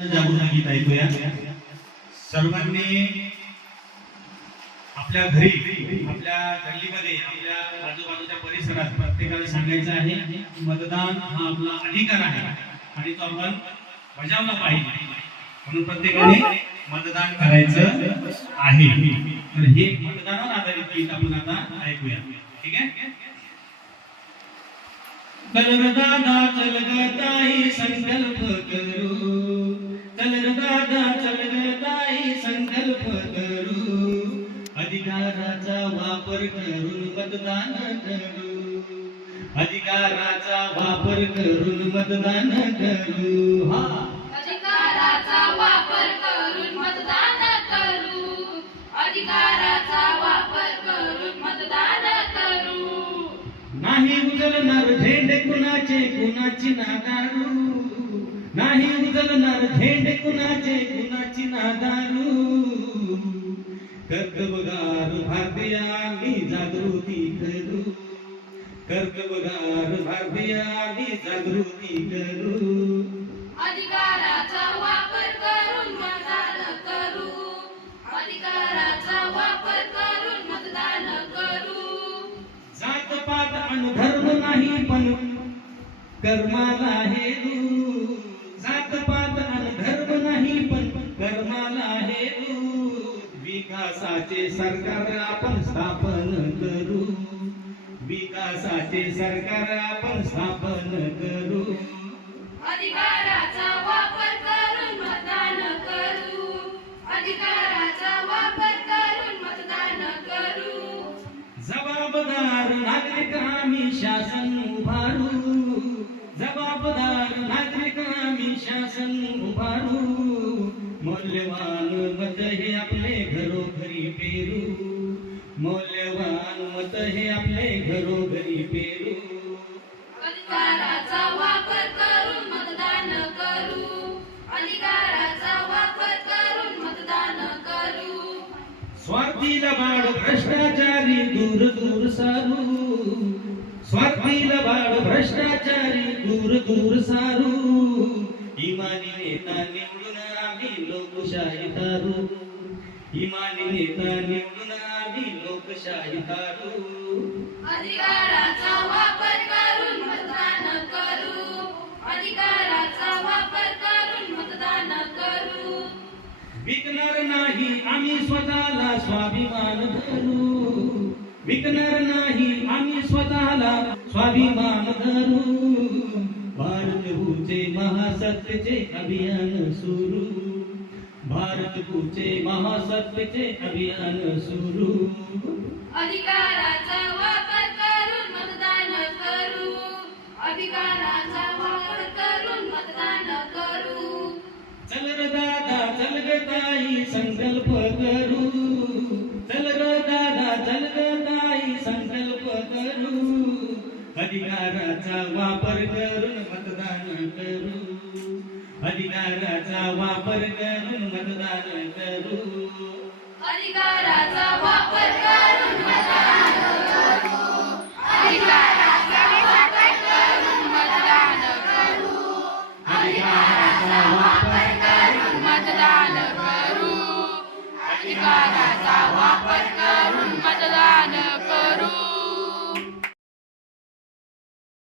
जागृती गीत ऐकूया. सर्वांनी आपल्या घरी आपल्या गल्लीमध्ये आपल्या आजूबाजूच्या परिसरात प्रत्येकाला सांगायचं आहे की मतदान हा आपला अधिकार आहे आणि तो आपण बजावला पाहिजे. म्हणून प्रत्येकाने मतदान करायचं आहे. तर हे मतदानावर आधारित गीत आपण आता ऐकूया. ठीक आहे? चल दादा चल ग अधिकाराचा वापर करून मतदान करू. अधिकाराचा वापर करून मतदान करू. हा. अधिकाराचा वापर करून मतदान करू. अधिकाराचा वापर करून मतदान करू. नाही उचलणार झेंडे कुणाचे कुणाची नादारू. नाही उचलणार झेंडे कुणाचे कुणाची नादारू. कर्तबगार भारतीयांनी जागृती करू. कर्तबगार भारतीयांनी जागृती करू. अधिकाराचा वापर करून मतदान करू. अधिकाराचा वापर करून मतदान करू. जात पात अन धर्म नाही पण कर्माला हेरू. विकासाचे सरकार आपण स्थापन करू. विकासाचे सरकार आपण स्थापन करू. अधिकाराचा वापर करून मतदान करू. अधिकाराचा वापर करून मतदान करू. जबाबदार नागरिक आम्ही शासन उभारू. जबाबदार नागरिक आम्ही शासन उभारू. मौल्यवान मत हे आपले घरोघरी पेरू. मौल्यवान मत हे आपले घरोघरी पेरू. अधिकाराचा वापर करून मतदान करू. अधिकाराचा वापर करून मतदान करू. स्वार्थीला बाळ भ्रष्टाचारी दूर दूर सारू. स्वार्थीला बाळ भ्रष्टाचारी दूर दूर सारू. इमानी नेता इमानी नेता निवडून आम्ही लोकशाही तारू अधिकाराचा वापर करून मतदान करू. अधिकाराचा वापर करून मतदान करू. विकणार नाही आम्ही स्वतःला स्वाभिमान धरू. विकणार नाही आम्ही स्वतःला स्वाभिमान धरू. भारत भूचे महासत्तेचे अभियान सुरू. भारत भूचे महासत्तेचे अभियान सुरू. अधिकाराचा वापर करून मतदान करू. अधिकाराचा वापर करून मतदान करू. चल र दादा चल ग ताई संकल्प करू. चल र दादा चल ग ताई संकल्प करू. अधिकाराचा वापर करून मतदान करू. अधिकाराचा वापर करून मतदान करू. अधिकाराचा वापर करून मतदान करू. अधिकाराचा वापर करून वापर करून